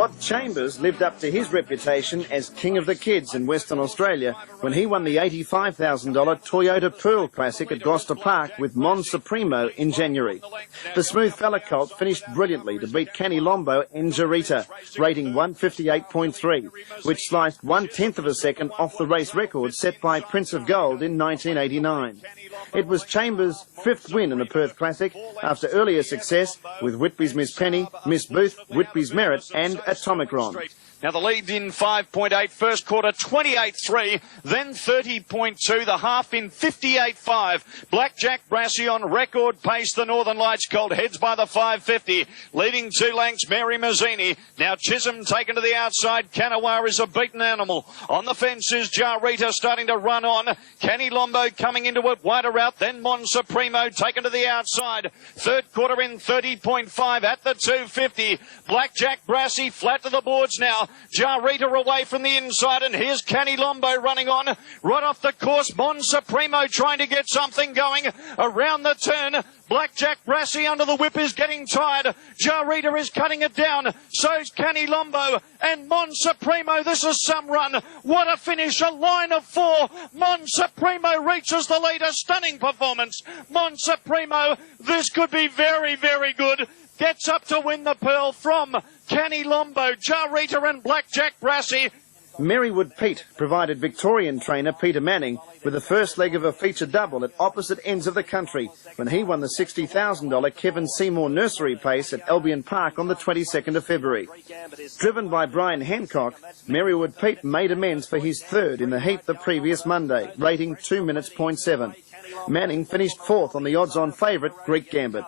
Rod Chambers lived up to his reputation as King of the Kids in Western Australia when he won the $85,000 Toyota Pearl Classic at Gloucester Park with Moonce in January. The smooth fella colt finished brilliantly to beat Canny Lombo and Jarita, rating 158.3, which sliced 1/10 of a second off the race record set by Prince of Gold in 1989. It was Chambers' 5th win in the Perth Classic after earlier success with Whitby's Miss Penny, Miss Booth, Whitby's Merit and Atomicron. Now the lead in 5.8, first quarter 28.3, then 30.2, the half in 58.5. Blackjack Brassy on record pace, the Northern Lights colt heads by the 5.50, leading 2 lengths Mary Mazzini. Now Chisholm taken to the outside, Kanawar is a beaten animal. On the fence is Jarita starting to run on, Canny Lombo coming into it wider out, then Mon Supremo taken to the outside. Third quarter in 30.5 at the 2.50. Blackjack Brassy flat to the boards now. Jarita away from the inside, and here's Canny Lombo running on. Right off the course, Mon Supremo trying to get something going around the turn. Blackjack Brassy under the whip is getting tired. Jarita is cutting it down. So's Canny Lombo and Mon Supremo. This is some run. What a finish. A line of 4. Mon Supremo reaches the lead. A stunning performance. Mon Supremo, this could be very, very good. Gets up to win the Pearl from Canny Lombo, Jarita and Blackjack Brassy. Merrywood Pete provided Victorian trainer Peter Manning with the first leg of a feature double at opposite ends of the country when he won the $60,000 Kevin Seymour Nursery Pace at Albion Park on the 22nd of February. Driven by Brian Hancock, Merrywood Pete made amends for his 3rd in the heat the previous Monday, rating 2 minutes .7. Manning finished 4th on the odds-on favourite Greek Gambit.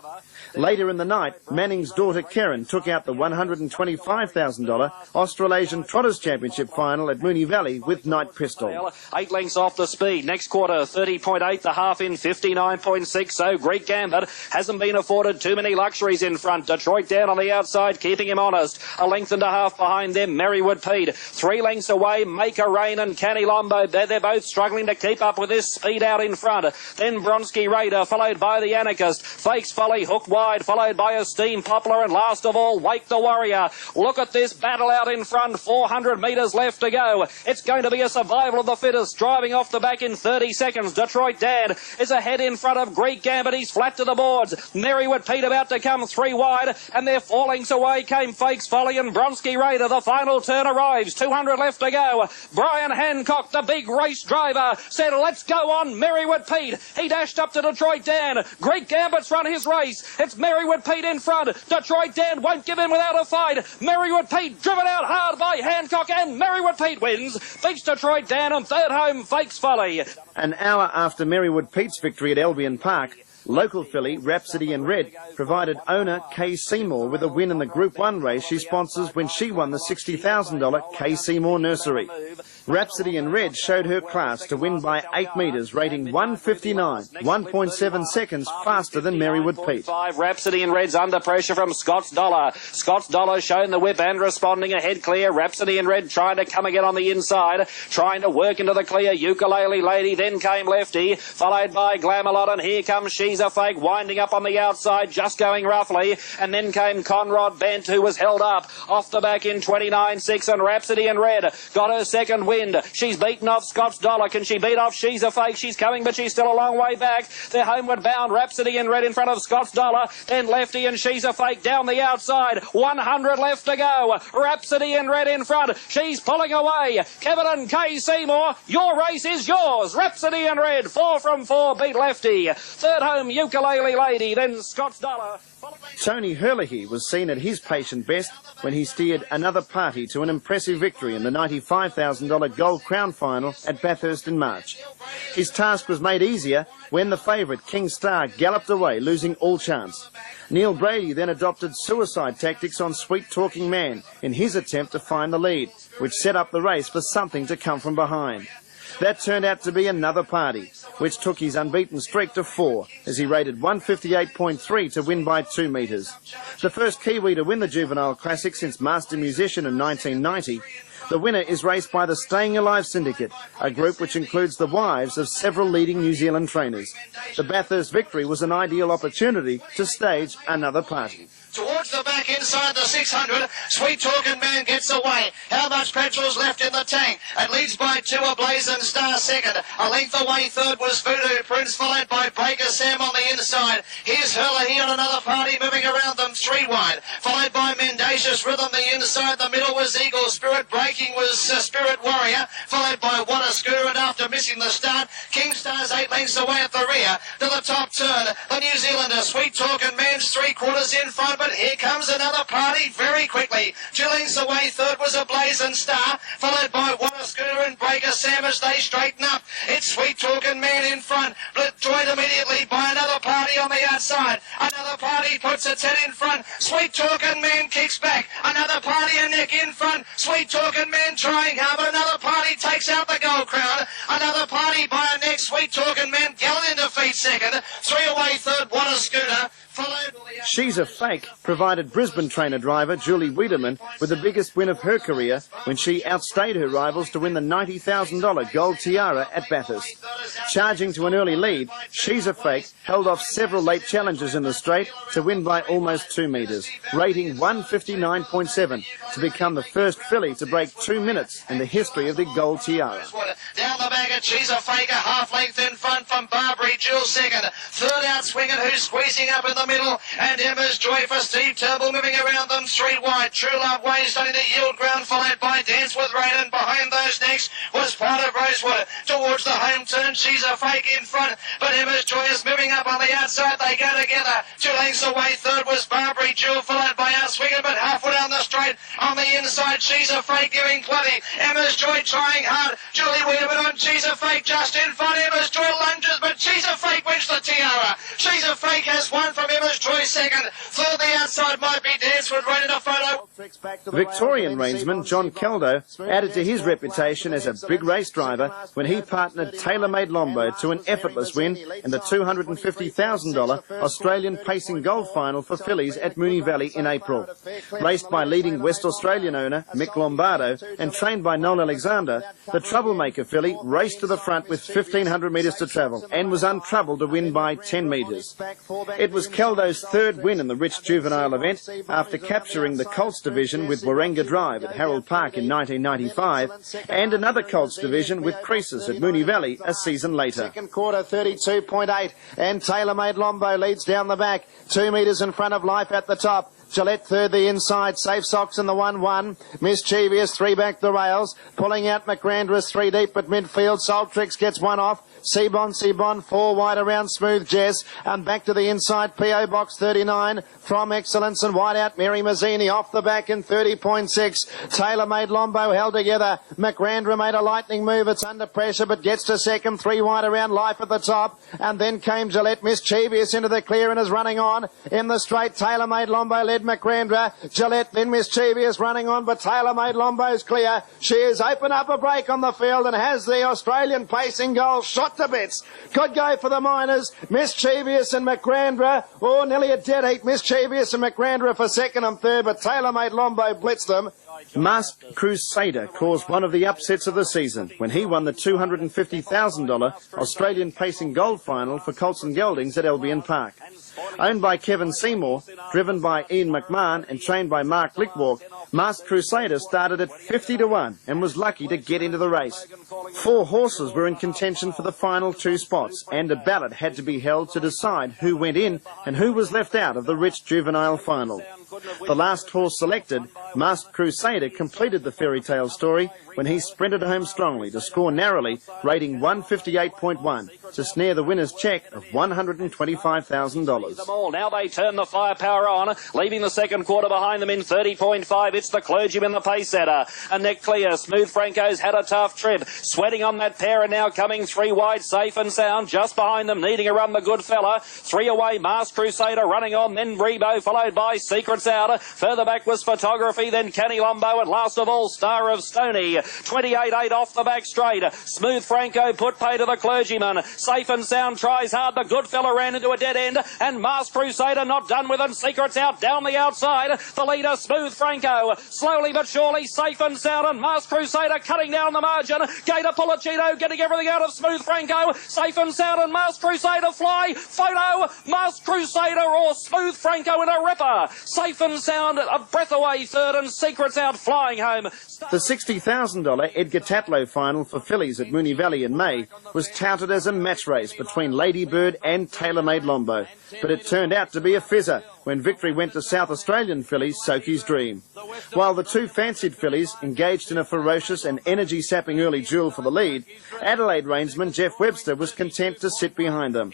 Later in the night, Manning's daughter Karen took out the $125,000 Australasian Trotters Championship final at Moonee Valley with Night Pistol. 8 lengths off the speed. Next quarter, 30.8, the half in 59.6. So Greek Gambit hasn't been afforded too many luxuries in front. Detroit down on the outside, keeping him honest. 1.5 lengths behind them, Merrywood Pete. 3 lengths away, Make a Rain and Canny Lombo. They're both struggling to keep up with this speed out in front. Then Bronski Raider, followed by the Anarchist. Fakes Folly, hooked wide, followed by Esteem Poplar, and last of all, Wake the Warrior. Look at this battle out in front, 400 metres left to go. It's going to be a survival of the fittest, driving off the back in 30 seconds. Detroit Dad is ahead in front of Greek Gambit. He's flat to the boards. Merrywood Pete about to come 3 wide, and they're 4 lengths away came Fakes Folly and Bronski Raider. The final turn arrives, 200 left to go. Brian Hancock, the big race driver, said, let's go on, Merrywood Pete. He dashed up to Detroit Dan. Greek Gambit's run his race. It's Merrywood Pete in front. Detroit Dan won't give in without a fight. Merrywood Pete driven out hard by Hancock, and Merrywood Pete wins. Beats Detroit Dan, and third home, Fakes Folly. An hour after Merrywood Pete's victory at Albion Park, local filly Rhapsody in Red provided owner Kay Seymour with a win in the Group 1 race she sponsors when she won the $60,000 Kay Seymour Nursery. Rhapsody in Red showed her class to win by 8 metres, rating 159, 1.7 seconds faster than Merrywood Pete. 5 Rhapsody in Red's under pressure from Scott's Dollar. Scott's Dollar shown the whip and responding ahead clear. Rhapsody in Red trying to come again on the inside, trying to work into the clear. Ukulele Lady, then came Lefty, followed by Glamalot, and here comes She's a Fake, winding up on the outside, just going roughly, and then came Conrad Bent, who was held up off the back in 29.6, and Rhapsody in Red got her second wind. She's beaten off Scott's Dollar. Can she beat off She's a Fake? She's coming, but she's still a long way back. They're homeward bound. Rhapsody in Red in front of Scott's Dollar, then Lefty and She's a Fake down the outside. 100 left to go. Rhapsody in Red in front. She's pulling away. Kevin and Kay Seymour, your race is yours. Rhapsody in Red, 4 from 4, beat Lefty. Third home, Ukulele Lady, then Scott's Dollar. Tony Herlihy was seen at his patient best when he steered another party to an impressive victory in the $95,000 Gold Crown final at Bathurst in March. His task was made easier when the favourite King Star galloped away, losing all chance. Neil Brady then adopted suicide tactics on Sweet Talking Man in his attempt to find the lead, which set up the race for something to come from behind. That turned out to be another party, which took his unbeaten streak to 4, as he rated 158.3 to win by 2 metres. The first Kiwi to win the Juvenile Classic since Master Musician in 1990, the winner is raced by the Staying Alive Syndicate, a group which includes the wives of several leading New Zealand trainers. The Bathurst victory was an ideal opportunity to stage another party. Towards the the back inside the 600. Sweet Talking Man gets away. How much petrol's left in the tank? It leads by 2, a Blazing Star second. A length away third was Voodoo Prince, followed by Baker Sam on the inside. Here's Hurley on another party moving around them 3 wide. Followed by Mendacious Rhythm the inside. The middle was Eagle Spirit. Breaking was Spirit Warrior. Followed by What a Screw, and after missing the start, King Star's 8 lengths away at the rear. To the top turn, the New Zealander Sweet Talking Man's 3/4 in front, but here comes another party very quickly. 2 lengths away third was a Blazing Star, followed by What a Scooter and Breaker Sam as they straighten up. It's Sweet Talking Man in front, but joined immediately by another party on the outside. Another party puts its head in front. Sweet Talking Man kicks back. Another party a neck in front. Sweet Talking Man trying hard, but another party takes out the Gold Crown. Another party by a neck. Sweet Talking Man, Galleon defeats second. 3 away third, What a Scooter. She's a Fake provided Brisbane trainer-driver Julie Wiedemann with the biggest win of her career when she outstayed her rivals to win the $90,000 gold tiara at Bathurst. Charging to an early lead, She's a Fake held off several late challenges in the straight to win by almost 2 metres, rating 159.7 to become the first filly to break 2 minutes in the history of the gold tiara. Down the back at She's a Fake, a half length in front from Barbary Jewel second. Third out swinging, who's squeezing up in the middle, and Emma's Joy for Steve Turnbull moving around them 3 wide. True Love Way starting to yield ground, followed by Dance with Rain, and behind those next was part of Rosewood. Towards the home turn, She's a Fake in front, but Emma's Joy is moving up on the outside. They go together. 2 lengths away third was Barbary Jewel, followed by Outswinger, but halfway down the straight on the inside, She's a Fake giving plenty. Emma's Joy trying hard. Julie Wiedemann on She's a Fake just in front. Emma's Joy lunges, but She's a Fake wins the tiara. She's a Fake has won from Emma's Joy second. Third the outside might be Dance with Rain in a photo. Victorian reinsman John Caldo added to his reputation as a big race driver when he partnered Tailor-Made Lombo to an effortless win in the $250,000 Australian Pacing Gold Final for fillies at Moonee Valley in April. Raced by leading West Australian owner Mick Lombardo and trained by Noel Alexander, the Troublemaker filly raced to the front with 1,500 metres to travel and was untroubled to win by 10 metres. It was Caldo's third win in the Rich Juvenile event after capturing the Colts division with Waranga Drive at Harold Park in 1995 and another Colts division with Creases at Moonee Valley a season later. Second quarter, 32.8, and Tailor-Made Lombo leads down the back, 2 metres in front of Life at the top. Gillette third the inside, Safe Socks in the 1-1. Mischievous 3 back the rails, pulling out McRandris 3 deep at midfield. Soltrix gets 1 off. Seabon 4 wide around Smooth Jess, and back to the inside, P.O. Box 39 from Excellence, and wide out Mary Mazzini off the back in 30.6. Tailor-Made Lombo held together. McRandra made a lightning move. It's under pressure but gets to second. 3 wide around Life at the top, and then came Gillette. Mischievous into the clear and is running on in the straight. Tailor-Made Lombo led McRandra. Gillette then Mischievous running on, but Tailor-Made Lombo's clear. She has opened up a break on the field and has the Australian Pacing Goal shot to bits. Could go for the Miners. Mischievous and McRandra. Oh, nearly a dead heat. Mischievous and McRandra for second and third, but Tailor-Made Lombo blitzed them. Masked Crusader caused one of the upsets of the season when he won the $250,000 Australian Pacing Gold Final for Colts and Geldings at Albion Park. Owned by Kevin Seymour, driven by Ian McMahon and trained by Mark Lickwalk, Masked Crusader started at 50-1 and was lucky to get into the race. 4 horses were in contention for the final 2 spots, and a ballot had to be held to decide who went in and who was left out of the Rich Juvenile final. The last horse selected, Masked Crusader, completed the fairy tale story when he sprinted home strongly to score narrowly, rating 158.1 to snare the winner's cheque of $125,000. Now they turn the firepower on, leaving the second quarter behind them in 30.5. It's the Clergyman, the pace setter. A neck clear. Smooth Franco's had a tough trip. Sweating on that pair, and now coming 3 wide, safe and sound. Just behind them, needing a run, the good fella. 3 away, Masked Crusader running on, then Rebo, followed by Secrets Out. Further back was Photography, then Kenny Lombo, and last of all, Star of Stony. 28.8 off the back straight. Smooth Franco put pay to the Clergyman. Safe and Sound tries hard. The good fella ran into a dead end, and Masked Crusader not done with him. Secrets out down the outside. The leader, Smooth Franco, slowly but surely. Safe and Sound and Masked Crusader cutting down the margin. Gator Pulicino getting everything out of Smooth Franco. Safe and Sound and Masked Crusader fly. Photo, Masked Crusader or Smooth Franco in a ripper. Safe and Sound a breath away third, and Secrets out flying home. The $60,000 Edgar Tatlow final for fillies at Moonee Valley in May was touted as a match race between Ladybird and Tailor-Made Lombo, but it turned out to be a fizzer when victory went to South Australian filly Soki's Dream. While the two fancied fillies engaged in a ferocious and energy-sapping early duel for the lead, Adelaide reinsman Jeff Webster was content to sit behind them.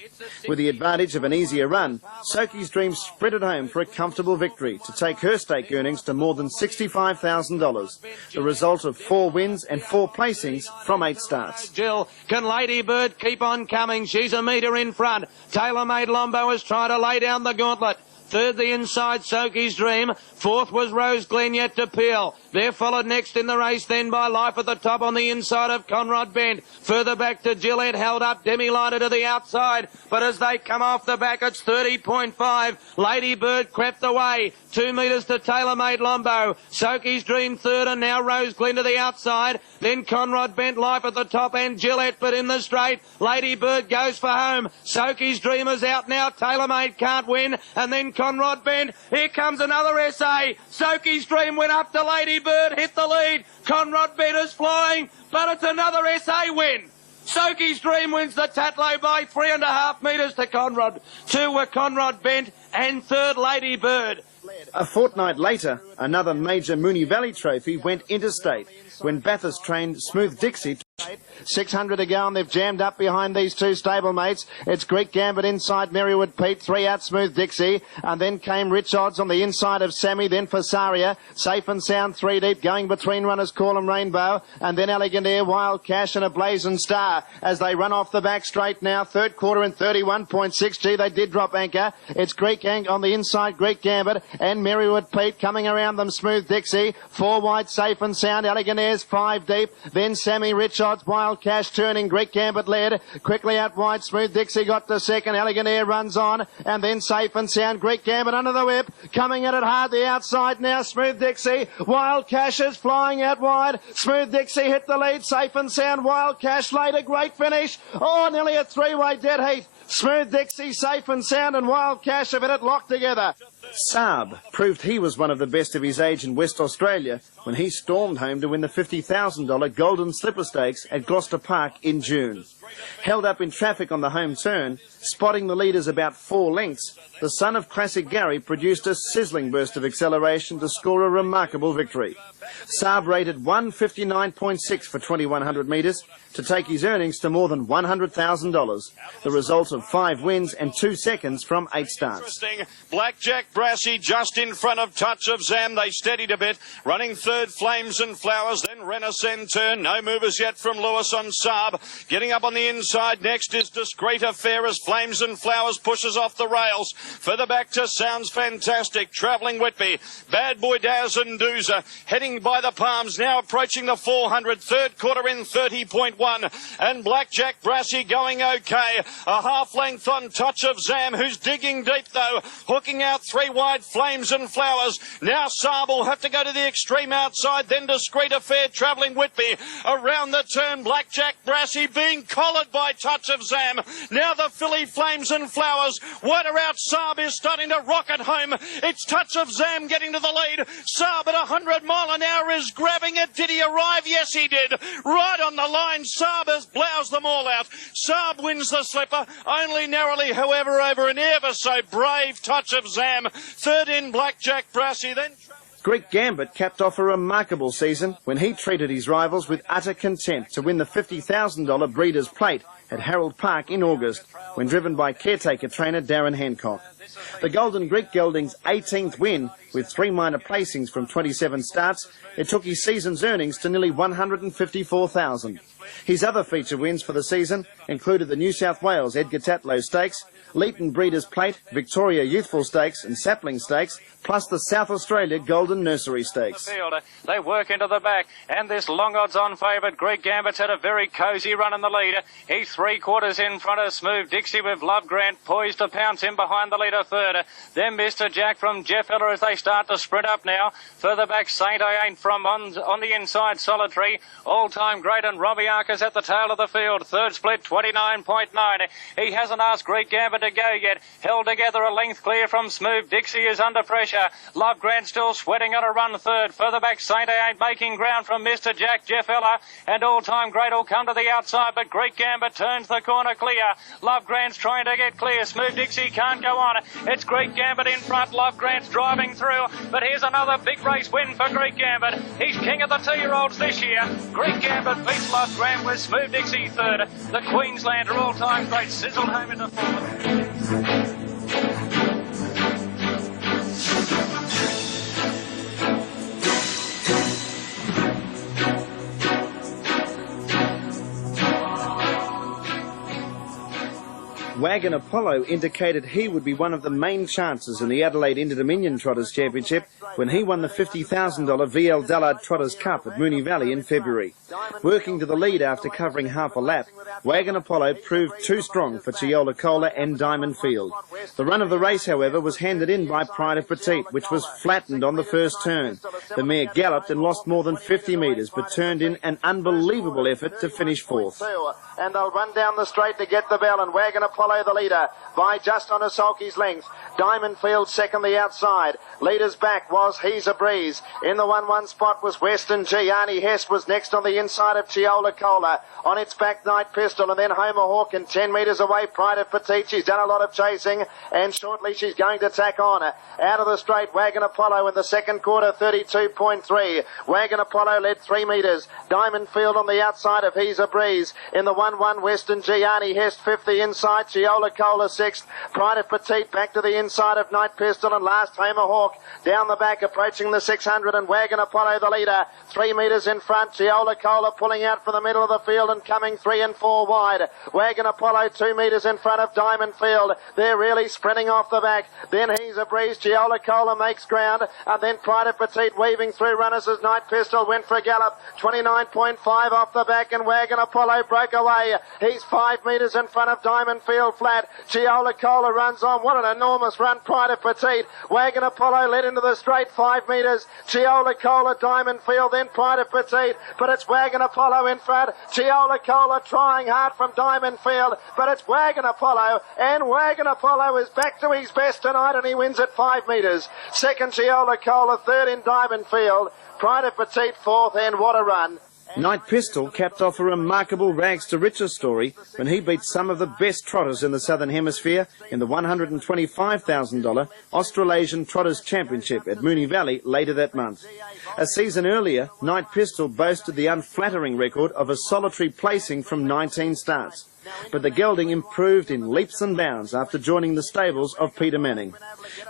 With the advantage of an easier run, Soki's Dream sprinted home for a comfortable victory to take her stake earnings to more than $65,000, the result of 4 wins and 4 placings from 8 starts. Jill, can Ladybird keep on coming? She's a metre in front. Tailor-Made Lombo has tried to lay down the gauntlet. Third, the inside, Soki's Dream. Fourth was Rose Glen yet to peel. They're followed next in the race then by Life at the top on the inside of Conrad Bent. Further back to Gillette, held up Demi-Liner to the outside. But as they come off the back, it's 30.5. Ladybird crept away. 2 metres to Tailor-Made Lombo. Soki's Dream third, and now Rose Glen to the outside. Then Conrad Bent, Life at the top, and Gillette, but in the straight. Ladybird goes for home. Soki's Dream is out now. Tailor-Made can't win. And then Conrad Bent. Here comes another essay. Soki's Dream went up to Ladybird, hit the lead. Conrad Bent is flying, but it's another essay win. Soki's Dream wins the Tatlow by 3.5 metres to Conrad. 2 were Conrad Bent, and third Ladybird. A fortnight later, another major Moonee Valley trophy went interstate when Bathurst trained Smooth Dixie. 600 to go, and they've jammed up behind these two stablemates. It's Greek Gambit inside Merrywood Pete, 3 out Smooth Dixie, and then came Rich Odds on the inside of Sammy, then Fasaria. Safe and Sound 3 deep, going between runners Call 'em Rainbow, and then Elegant Air, Wild Cash and a Blazing Star as they run off the back straight now. Third quarter in 31.6. Gee, they did drop anchor. It's Greek Gang on the inside, Greek Gambit, and Merrywood Pete coming around them, Smooth Dixie. 4 wide, Safe and Sound. Elegant Air's 5 deep, then Sammy, Rich Odds, Wild Cash turning. Greek Gambit led. Quickly out wide, Smooth Dixie got to second. Elegant Air runs on, and then Safe and Sound. Greek Gambit under the whip, coming at it hard the outside now. Smooth Dixie. Wild Cash is flying out wide. Smooth Dixie hit the lead. Safe and Sound. Wild Cash laid a great finish. Oh, nearly a 3-way dead heat. Smooth Dixie, Safe and Sound, and Wild Cash have it locked together. Saab proved he was one of the best of his age in West Australia when he stormed home to win the $50,000 Golden Slipper Stakes at Gloucester Park in June. Held up in traffic on the home turn, spotting the leaders about 4 lengths, the son of Classic Gary produced a sizzling burst of acceleration to score a remarkable victory. Saab rated 159.6 for 2,100 metres to take his earnings to more than $100,000, the result of 5 wins and 2 seconds from 8 starts. Blackjack Brassy just in front of Touch of Zam. They steadied a bit. Running third, Flames and Flowers. Then Renaissance turn. No movers yet from Lewis on Saab. Getting up on the inside next is Discreet Affair as Flames and Flowers pushes off the rails. Further back to Sounds Fantastic. Travelling Whitby. Bad Boy Daz and Doozer. Heading by the Palms. Now approaching the 400. Third quarter in 30.1. And Blackjack Brassy going okay. A half length on Touch of Zam, who's digging deep though. Hooking out 3 wide, Flames and Flowers. Now Saab will have to go to the extreme outside. Then Discreet Affair, Travelling Whitby. Around the turn, Blackjack Brassy being collared by Touch of Zam. Now the filly, Flames and Flowers. Wider out, Saab is starting to rocket home. It's Touch of Zam getting to the lead. Saab at 100 mile an hour is grabbing it. Did he arrive? Yes, he did. Right on the line, Saab has bloused them all out. Saab wins the slipper, only narrowly, however, over an ever so brave Touch of Zam. Third in, Blackjack Brassy, then... Greek Gambit capped off a remarkable season when he treated his rivals with utter contempt to win the $50,000 Breeders' Plate at Harold Park in August, when driven by caretaker trainer Darren Hancock. The Golden Greek Gelding's 18th win, with 3 minor placings from 27 starts, it took his season's earnings to nearly $154,000. His other feature wins for the season included the New South Wales Edgar Tatlow Stakes, Leeton Breeders' Plate, Victoria Youthful Stakes and Sapling Stakes, plus the South Australia Golden Nursery Stakes. They work into the back, and this long odds-on favourite, Greg Gambert's had a very cosy run in the lead. He's 3/4 in front of Smooth Dixie with Love Grant poised to pounce in behind the leader third. Then Mr. Jack from Jeff Ella as they start to sprint up now. Further back, Saint I Ain't from on the inside, Solitary. All-time great, and Robbie Arker's at the tail of the field. Third split, 29.9. He hasn't asked Greg Gambert to go yet. Held together a length clear from Smooth Dixie is under pressure. Love Grant still sweating on a run third. Further back, Saint I Ain't making ground from Mr. Jack, Jeff Ella, and All-Time Great will come to the outside, but Greg Gambert turns the corner clear. Love Grant's trying to get clear. Smooth Dixie can't go on. It's Greg Gambert in front. Love Grant's driving through, but here's another big race win for Greg Gambert. He's king of the 2-year-olds this year. Greg Gambert beats Love Grant with Smooth Dixie third. The Queenslander All-Time Great sizzled home into fourth. Wagon Apollo indicated he would be one of the main chances in the Adelaide Inter-Dominion Trotters Championship when he won the $50,000 VL Dullard Trotters Cup at Moonee Valley in February. Working to the lead after covering half a lap, Wagon Apollo proved too strong for Chiola Cola and Diamond Field. The run of the race, however, was handed in by Pride of Petite, which was flattened on the first turn. The mare galloped and lost more than 50 metres, but turned in an unbelievable effort to finish fourth. And they'll run down the straight to get the bell, and Wagon Apollo the leader by just on a sulky's length. Diamond Field second the outside. Leader's back was He's a Breeze. In the 1-1 spot was Western G. Arnie Hess was next on the inside of Chiola Cola. On its back, Night Pistol, and then Homer Hawk, and 10 metres away, Pride of Petite. She's done a lot of chasing, and shortly she's going to tack on. Out of the straight, Wagon Apollo in the second quarter, 32.3. Wagon Apollo led 3 metres. Diamond Field on the outside of He's a Breeze. In the 1-1, Western G. Arnie Hess, 5th the inside. Chiola Cola, 6th. Pride of Petite back to the inside of Night Pistol, and last Homer Hawk down the back approaching the 600, and Wagon Apollo the leader. 3 metres in front. Chiola Cola pulling out from the middle of the field and coming 3 and 4 wide. Wagon Apollo 2 metres in front of Diamond Field. They're really sprinting off the back. Then He's a Breeze. Chiola Cola makes ground, and then Pride of Petite weaving through runners as Night Pistol went for a gallop. 29.5 off the back, and Wagon Apollo broke away. He's 5 metres in front of Diamond Field flat. Chiola Cola runs on. What an enormous run, Pride of Petite. Wagon Apollo led into the straight 5 metres. Chiola Cola, Diamond Field, then Pride of Petite, but it's Wagon Apollo in front. Chiola Cola trying hard from Diamond Field, but it's Wagon Apollo, and Wagon Apollo is back to his best tonight, and he wins at 5 metres. Second, Chiola Cola, third in Diamond Field. Pride of Petite, fourth, and what a run. Night Pistol capped off a remarkable rags to riches story when he beat some of the best trotters in the Southern Hemisphere in the $125,000 Australasian Trotters Championship at Moonee Valley later that month. A season earlier, Night Pistol boasted the unflattering record of a solitary placing from 19 starts. But the gelding improved in leaps and bounds after joining the stables of Peter Manning.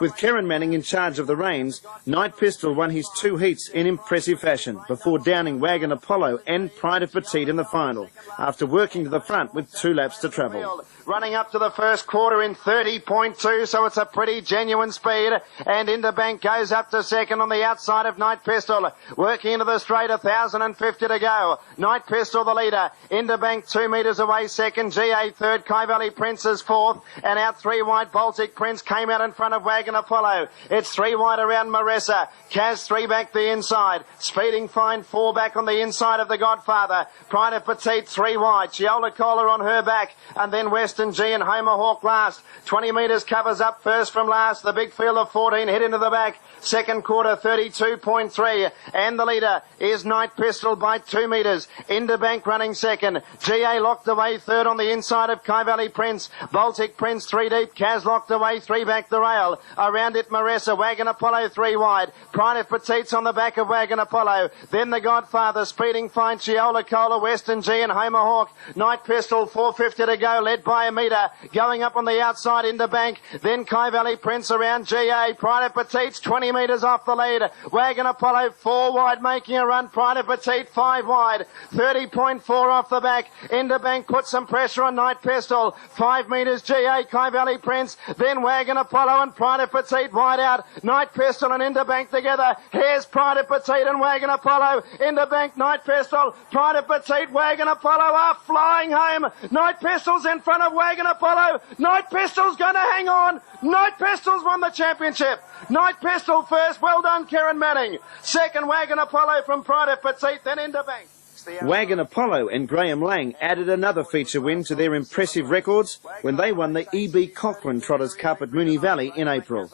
With Karen Manning in charge of the reins, Night Pistol won his 2 heats in impressive fashion before downing Wagon Apollo and Pride of Petite in the final, after working to the front with 2 laps to travel. Running up to the first quarter in 30.2, so it's a pretty genuine speed. And Interbank goes up to second on the outside of Night Pistol. Working into the straight, 1,050 to go. Night Pistol the leader. Interbank 2 metres away second. GA third. Kai Valley Prince is fourth. And out 3 wide, Baltic Prince came out in front of Wagon Apollo. It's 3 wide around Maressa. Kaz 3 back the inside. Speeding Fine 4 back on the inside of the Godfather. Pride of Petite 3 wide. Chiola Cola on her back. And then Western G and Homer Hawk last. 20 metres covers up first from last. The big field of 14 hit into the back. Second quarter 32.3. And the leader is Night Pistol by 2 metres. Interbank running second. GA locked away third on the inside of Kai Valley Prince. Baltic Prince 3 deep. Kaz locked away 3 back the rail. Around it Maressa. Wagon Apollo 3 wide. Pride of Petite's on the back of Wagon Apollo. Then the Godfather. Speeding Fine. Chiola Cola, Western G and Homer Hawk. Night Pistol 450 to go. Led by a metre. Going up on the outside into Bank. Then Kai Valley Prince around GA. Pride of Petite's 20 metres off the lead. Wagon Apollo 4 wide making a run. Pride of Petite 5 wide. 30.4 off the back. Into Bank put some pressure on Night Pistol. 5 metres GA Kai Valley Prince. Then Wagon Apollo and Pride of Petite wide out. Night Pistol and into Bank together. Here's Pride of Petite and Wagon Apollo. Into Bank, Night Pistol. Pride of Petite, Wagon Apollo are flying home. Night Pistol's in front of Wagon Apollo. Night Pistol's going to hang on. Night Pistol's won the championship. Night Pistol first. Well done, Kieran Manning. Second, Wagon Apollo from Pride of Petite, then into Bank. Wagon Apollo and Graham Lang added another feature win to their impressive records when they won the E.B. Cochrane Trotters Cup at Moonee Valley in April.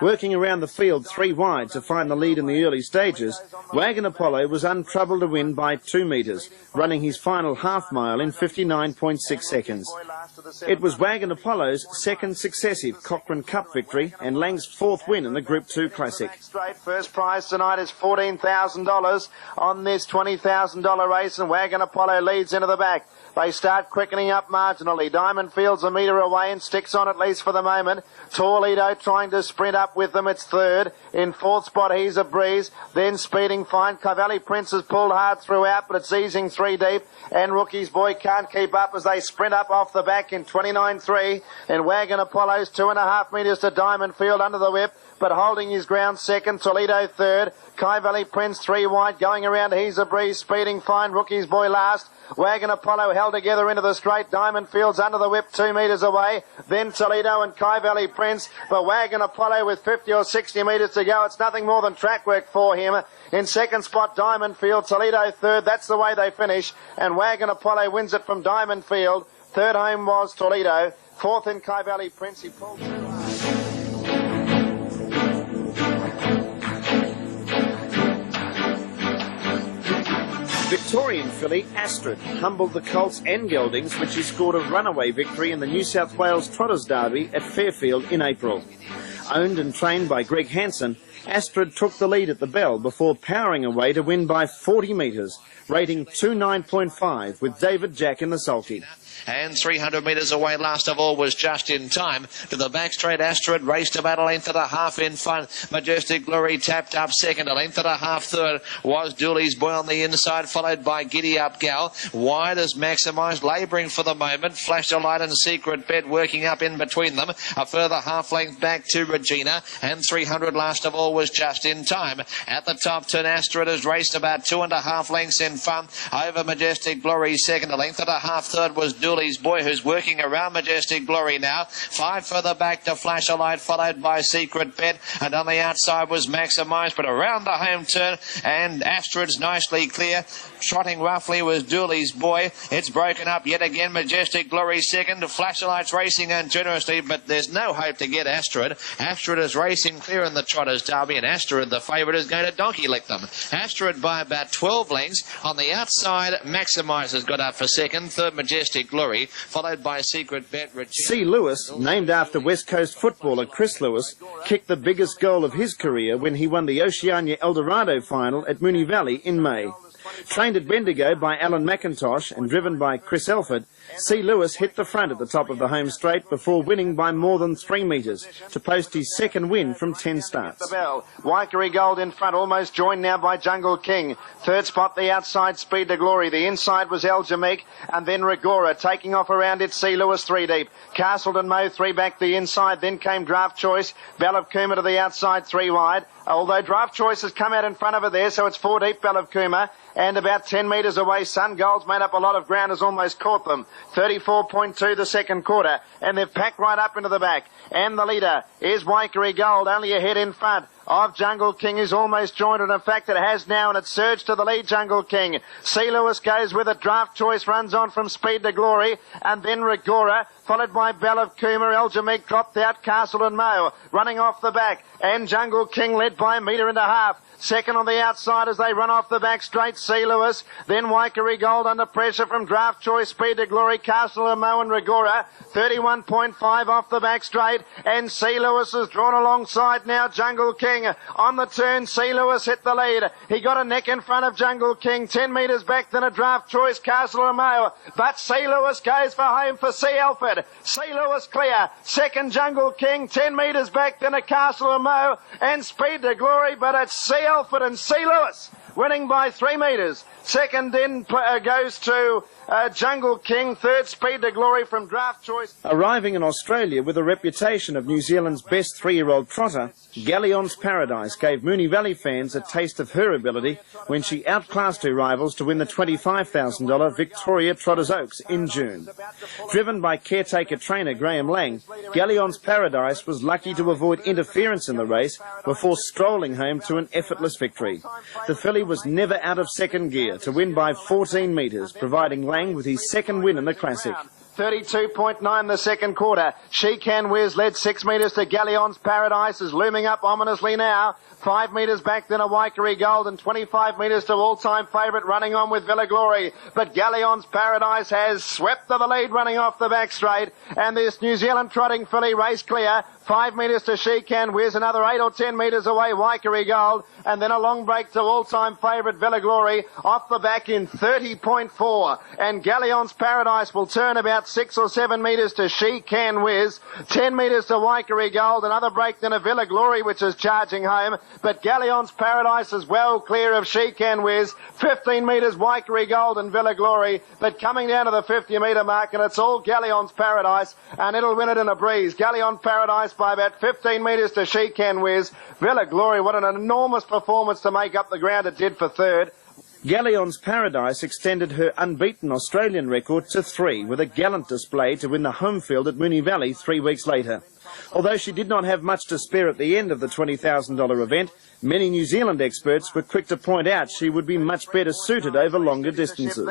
Working around the field 3 wide to find the lead in the early stages, Wagon Apollo was untroubled to win by 2 metres, running his final half-mile in 59.6 seconds. It was Wagon Apollo's second successive Cochrane Cup victory and Lang's 4th win in the Group 2 Classic. First prize tonight is $14,000 on this $20,000 race, and Wagon Apollo leads into the back. They start quickening up marginally. Diamond Field's a metre away and sticks on at least for the moment. Toledo trying to sprint up with them. It's third. In 4th spot, He's a Breeze. Then speeding fine. Cavalli Prince has pulled hard throughout, but it's easing 3 deep. And Rookie's Boy can't keep up as they sprint up off the back in 29.3. And Wagon Apollo's 2.5 metres to Diamond Field under the whip, but holding his ground second. Toledo third. Kai Valley Prince 3 wide, going around. He's a Breeze, speeding fine. Rookie's Boy last. Wagon Apollo held together into the straight. Diamond Fields under the whip 2 metres away. Then Toledo and Kai Valley Prince. But Wagon Apollo with 50 or 60 metres to go. It's nothing more than track work for him. In 2nd spot, Diamond Field. Toledo third. That's the way they finish. And Wagon Apollo wins it from Diamond Field. Third home was Toledo. 4th in Kai Valley Prince. He pulled through. Victorian filly Astrid humbled the Colts and Geldings, which he scored a runaway victory in the New South Wales Trotters Derby at Fairfield in April. Owned and trained by Greg Hansen, Astrid took the lead at the bell before powering away to win by 40 metres, rating 2.9.5 with David Jack in the sulky. And 300 metres away last of all was Just in Time. To the back straight, Astrid raced about a length and a half in front. Majestic Glory tapped up second. A length and a half third was Dooley's Boy on the inside, followed by Giddy Up Gal. Wide as Maximised, labouring for the moment. Flash a Light and Secret Bet working up in between them. A further half length back to Regina. And 300 last of all was Just in Time. At the top turn, Astrid has raced about 2.5 lengths in front over Majestic Glory second. A length and a half third was Dooley's Boy, who's working around Majestic Glory now. 5 further back to Flash a Light, followed by Secret Bet, and on the outside was Maximised, but around the home turn, and Astrid's nicely clear. Trotting roughly was Dooley's Boy. It's broken up yet again. Majestic Glory second. Flash a Light's racing ungenerously, but there's no hope to get Astrid. Astrid is racing clear in the Trotters Derby, and Astrid, the favourite, is going to donkey lick them. Astrid by about 12 lengths. On the outside, Maximise has got up for second. Third, Majestic Glory, followed by Secret Bet. C. Lewis, named after West Coast footballer Chris Lewis, kicked the biggest goal of his career when he won the Oceania Eldorado final at Moonee Valley in May. Trained at Bendigo by Alan McIntosh and driven by Chris Elford, C. Lewis hit the front at the top of the home straight before winning by more than 3 metres to post his second win from 10 starts. The bell. Waikery Gold in front, almost joined now by Jungle King. 3rd spot, the outside, Speed to Glory. The inside was El Jameek, and then Rigora taking off around it. C. Lewis 3 deep. Castleton Mo 3 back the inside. Then came Draft Choice. Bell of Kuma to the outside, 3 wide. Although Draft Choice has come out in front of her there, so it's 4 deep, Bell of Kuma. And about 10 metres away, Sun Gold's made up a lot of ground, has almost caught them. 34.2 the second quarter, and they've packed right up into the back. And the leader is Waikery Gold, only a head in front of Jungle King, who's almost joined, and in fact it has now, and it's surged to the lead, Jungle King. C. Lewis goes with it. Draft Choice runs on from Speed to Glory, and then Rigora, followed by Bell of Kuma. El Jameek dropped out. Castleton Mo running off the back, and Jungle King led by a metre and a half. Second on the outside as they run off the back straight, C. Lewis. Then Waikery Gold under pressure from Draft Choice, Speed to Glory, Castle and Mo and Rigora. 31.5 off the back straight. And C. Lewis is drawn alongside now, Jungle King. King. On the turn, C. Lewis hit the lead. He got a neck in front of Jungle King. 10 metres back, then a draft choice, Castle Romeo. But C. Lewis goes for home for C. Alfred. C. Lewis clear. Second, Jungle King. 10 metres back, then a Castle Romeo. And Speed to Glory, but it's C. Alfred and C. Lewis winning by 3 metres. Second in goes to Jungle King. Third, Speed to Glory from Draft Choice. Arriving in Australia with a reputation of New Zealand's best 3-year-old trotter, Galleon's Paradise gave Moonee Valley fans a taste of her ability when she outclassed her rivals to win the $25,000 Victoria Trotters Oaks in June. Driven by caretaker trainer Graham Lang, Galleon's Paradise was lucky to avoid interference in the race before strolling home to an effortless victory. The filly was never out of second gear to win by 14 metres, providing Lang with his second win in the Classic. 32.9 the second quarter. She Can Whiz led 6 metres to Galleon's Paradise, is looming up ominously now. 5 metres back, then a Waikery Gold, and 25 metres to all-time favourite, running on with Villa Glory. But Galleon's Paradise has swept to the lead, running off the back straight. And this New Zealand trotting filly race clear. 5 metres to She Can Whiz, another 8 or 10 metres away, Waikery Gold, and then a long break to all-time favourite Villa Glory, off the back in 30.4. And Galleon's Paradise will turn about 6 or 7 metres to She Can Whiz, 10 metres to Waikery Gold, another break then a Villa Glory, which is charging home, but Galleon's Paradise is well clear of She Can Whiz, 15 metres Waikery Gold and Villa Glory, but coming down to the 50-metre mark, and it's all Galleon's Paradise, and it'll win it in a breeze. Galleon Paradise by about 15 metres to She Can Whiz. Villa Glory, what an enormous performance to make up the ground it did for third. Galleon's Paradise extended her unbeaten Australian record to 3 with a gallant display to win the home field at Moonee Valley 3 weeks later. Although she did not have much to spare at the end of the $20,000 event, many New Zealand experts were quick to point out she would be much better suited over longer distances.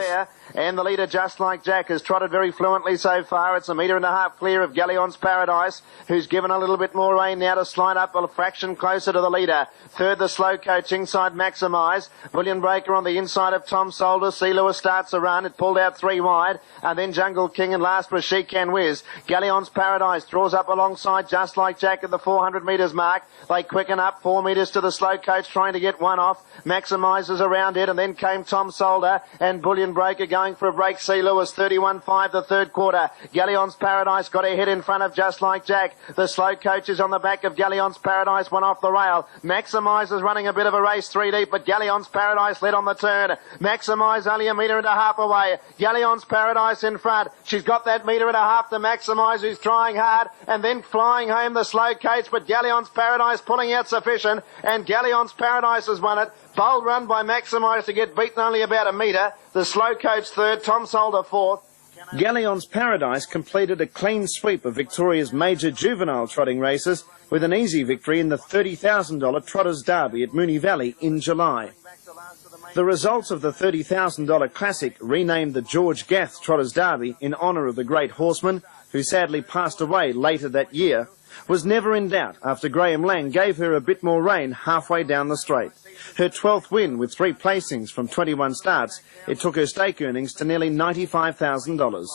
And the leader, Just Like Jack, has trotted very fluently so far. It's 1.5 metres clear of Galleon's Paradise, who's given a little bit more rein now to slide up a fraction closer to the leader. Third, the slow coach inside Maximise. Bullion Breaker on the inside of Tom Solder. C. Lewis starts a run. It pulled out 3 wide. And then Jungle King, and last was She Can Whiz. Galleon's Paradise draws up alongside Just Like Jack at the 400 metres mark. They quicken up 4 metres to the slow coach, trying to get one off. Maximises around it, and then came Tom Solder and Bullion Breaker going for a break. C. Lewis 31.5 the third quarter. Galleon's Paradise got ahead in front of Just Like Jack. The slow coach is on the back of Galleon's Paradise, one off the rail. Maximise is running a bit of a race 3 deep, but Galleon's Paradise led on the turn. Maximise only 1.5 metres away. Galleon's Paradise in front. She's got that 1.5 metres to Maximise, who's trying hard, and then flying home the slow coach, but Galleon's Paradise pulling out sufficient, and Galleon's Paradise has won it. Bold run by Maximise to get beaten only about 1 metre. The slow coach third, Tom Solder fourth. Galleon's Paradise completed a clean sweep of Victoria's major juvenile trotting races with an easy victory in the $30,000 Trotters Derby at Moonee Valley in July. The results of the $30,000 Classic, renamed the George Gath Trotters Derby in honour of the great horseman, who sadly passed away later that year, was never in doubt after Graham Lang gave her a bit more rein halfway down the straight. Her 12th win with 3 placings from 21 starts, it took her stake earnings to nearly $95,000.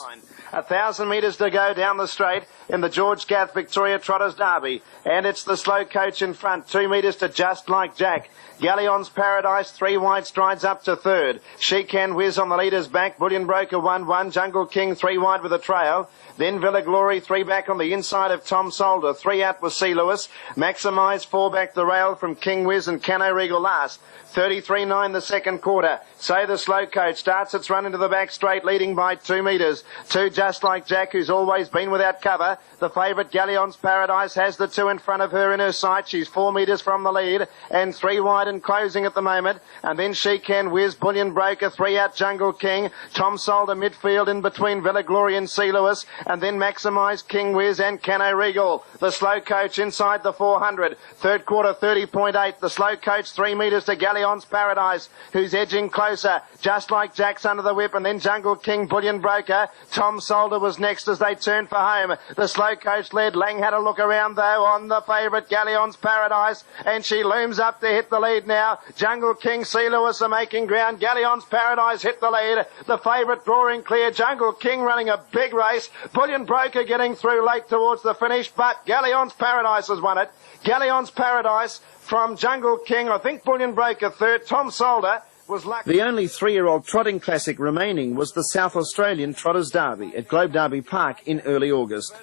1,000 metres to go down the straight in the George Gath Victoria Trotters Derby. And it's the slow coach in front, 2 metres to Just Like Jack. Galleon's Paradise, 3 wide strides up to third. She Can Whiz on the leader's back. Bullion Broker 1-1. Jungle King 3 wide with a trail. Then Villa Glory 3 back on the inside of Tom Solder. 3 out with C. Lewis. Maximise 4 back the rail from King Whiz and Cano Regal last. 33.9 the second quarter. So the slow coach starts its run into the back straight, leading by 2 metres. 2 Just Like Jack, who's always been without cover. The favourite Galleon's Paradise has the 2 in front of her in her sight. She's 4 metres from the lead and 3 wide and closing at the moment. And then She Can Whiz, Bullion Broker, 3 out Jungle King. Tom Solder midfield in between Villa Glory and C. Lewis. And then Maximise, King Whiz and Cano Regal. The slow coach inside the 400. Third quarter 30.8. The slow coach 3 metres to Galleon's Paradise, who's edging closer. Just Like Jack's under the whip, and then Jungle King, Bullion Broker. Tom Solder was next as they turned for home. The The slow coach led. Lang had a look around though on the favourite Galleon's Paradise, and she looms up to hit the lead now. Jungle King, C. Lewis are making ground. Galleon's Paradise hit the lead. The favourite drawing clear. Jungle King running a big race. Bullion Broker getting through late towards the finish, but Galleon's Paradise has won it. Galleon's Paradise from Jungle King. I think Bullion Broker third. Tom Solder was lucky. The only 3-year-old trotting classic remaining was the South Australian Trotters Derby at Globe Derby Park in early August.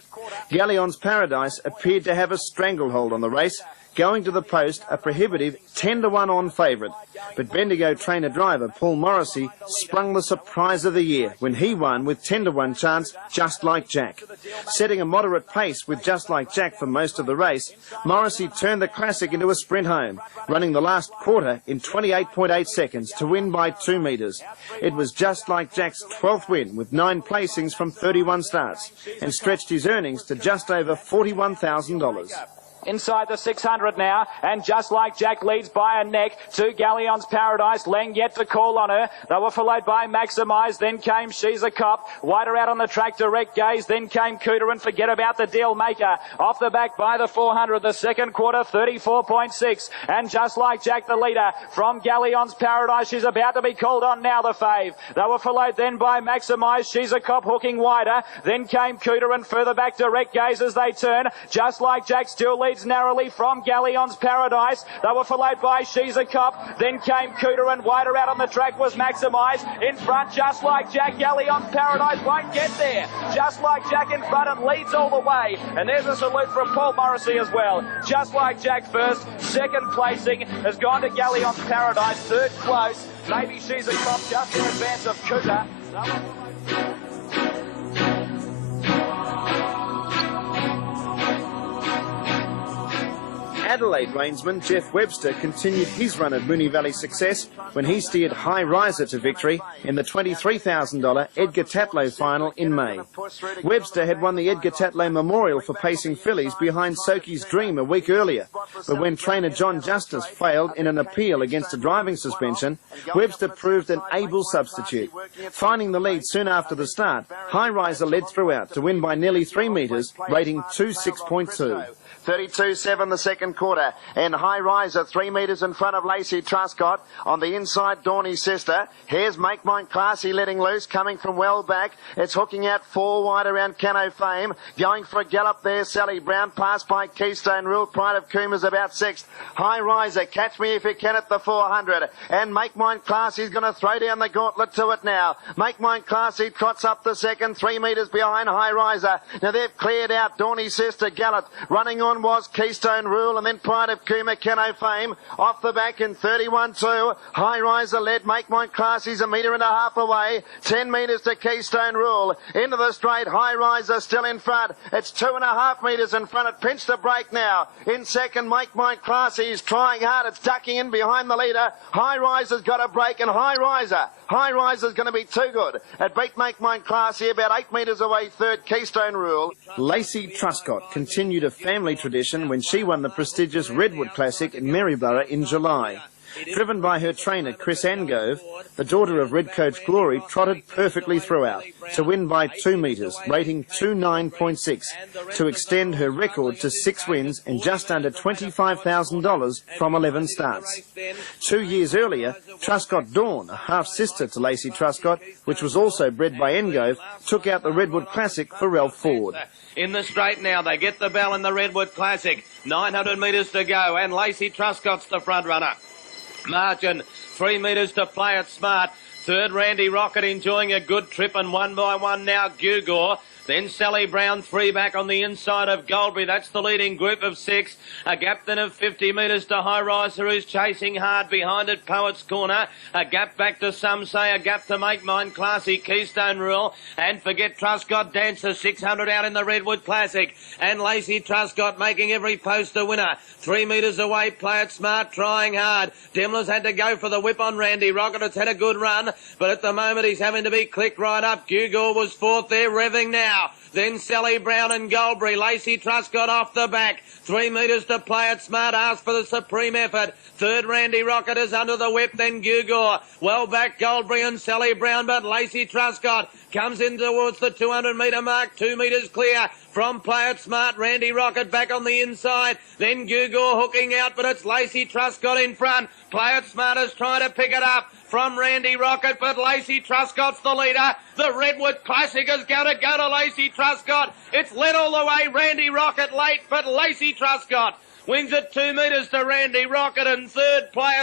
Galleon's Paradise appeared to have a stranglehold on the race, going to the post a prohibitive 10-1 on favourite. But Bendigo trainer-driver Paul Morrissey sprung the surprise of the year when he won with 10-1 chance, Just Like Jack. Setting a moderate pace with Just Like Jack for most of the race, Morrissey turned the classic into a sprint home, running the last quarter in 28.8 seconds to win by 2 metres. It was Just Like Jack's 12th win with 9 placings from 31 starts and stretched his earnings to just over $41,000. Inside the 600 now, and Just Like Jack leads by a neck to Galleon's Paradise. Lang yet to call on her. They were followed by Maximise, then came She's a Cop. Wider out on the track, Direct Gaze, then came Cooter, and Forget About the Deal Maker. Off the back by the 400, the second quarter, 34.6. And Just Like Jack, the leader from Galleon's Paradise. She's about to be called on now, the fave. They were followed then by Maximise, She's a Cop hooking wider. Then came Cooter, and further back Direct Gaze as they turn. Just Like Jack still leads narrowly from Galleon's Paradise. They were followed by She's a Cop. Then came Cooter, and wider out on the track was Maximise. In front, Just Like Jack. Galleon's Paradise won't get there. Just Like Jack in front and leads all the way. And there's a salute from Paul Morrissey as well. Just Like Jack first. Second placing has gone to Galleon's Paradise. Third close. Maybe She's a Cop just in advance of Cooter. Adelaide reinsman Jeff Webster continued his run at Moonee Valley success when he steered High Riser to victory in the $23,000 Edgar Tatlow final in May. Webster had won the Edgar Tatlow Memorial for pacing fillies behind Soki's Dream a week earlier, but when trainer John Justice failed in an appeal against a driving suspension, Webster proved an able substitute. Finding the lead soon after the start, High Riser led throughout to win by nearly 3 metres, rating 26.2. 32.7 the second quarter, and High Riser 3 metres in front of Lacey Truscott. On the inside, Dorney's sister. Here's Make Mine Classy letting loose, coming from well back. It's hooking out 4 wide around Cano Fame. Going for a gallop there, Sally Brown, passed by Keystone Rule. Pride of Coomer's about 6th. High Riser, catch me if you can at the 400. And Make Mine Classy's going to throw down the gauntlet to it now. Make Mine Classy trots up the second, 3 metres behind High Riser. Now they've cleared out Dorney's sister, Gallup. Running on was Keystone Rule, and then Pride of Coomer, Cano Fame. Off the back in 31.2. High Riser led. Make Mine Classy's 1.5 metres away. 10 metres to Keystone Rule. Into the straight. High Riser still in front. It's 2.5 metres in front. It pinched the break now. In second, Make Mine Classy's trying hard. It's ducking in behind the leader. High Riser's got a break, and High Riser's going to be too good. It beat Make Mine Classy about 8 metres away. Third, Keystone Rule. Lacey Truscott continued a family tradition when she won the prestigious Redwood Classic in Maryborough in July. Driven by her trainer Chris Angove, the daughter of Red Coach Glory trotted perfectly throughout to win by 2 metres, rating 29.6, to extend her record to 6 wins and just under $25,000 from 11 starts. 2 years earlier, Truscott Dawn, a half-sister to Lacey Truscott, which was also bred by Angove, took out the Redwood Classic for Ralph Ford. In the straight now, they get the bell in the Redwood Classic. 900 metres to go, and Lacey Truscott's the front runner. Margin, 3 metres to Play It Smart. Third, Randy Rocket enjoying a good trip, and 1 by 1 now, Gugor. Then Sally Brown, 3 back on the inside of Goldberry. That's the leading group of 6. A gap then of 50 metres to High Riser, who's chasing hard behind it. Poet's Corner. A gap back to some say. A gap to Make Mine Classy. Keystone Rule. And Forget Truscott Dancer. 600 out in the Redwood Classic. And Lacey Truscott making every post a winner. 3 metres away. Play It Smart. Trying hard. Demler's had to go for the whip on Randy Rocket. It's had a good run. But at the moment he's having to be clicked right up. Gugor was 4th there. Revving now. Then Sally Brown and Goldberry. Lacey Truscott off the back. 3 metres to Play It Smart. Asked for the supreme effort. Third, Randy Rocket is under the whip. Then Gugor. Well back, Goldberry and Sally Brown. But Lacey Truscott comes in towards the 200 metre mark. 2 metres clear. from Play It Smart. Randy Rocket back on the inside. Then Gugor hooking out, but it's Lacey Truscott in front. Play It Smart is trying to pick it up from Randy Rocket, but Lacey Truscott's the leader. The Redwood Classic is going to go to Lacey Truscott. It's led all the way. Randy Rocket late, but Lacey Truscott wins it 2 metres to Randy Rocket, and third Play It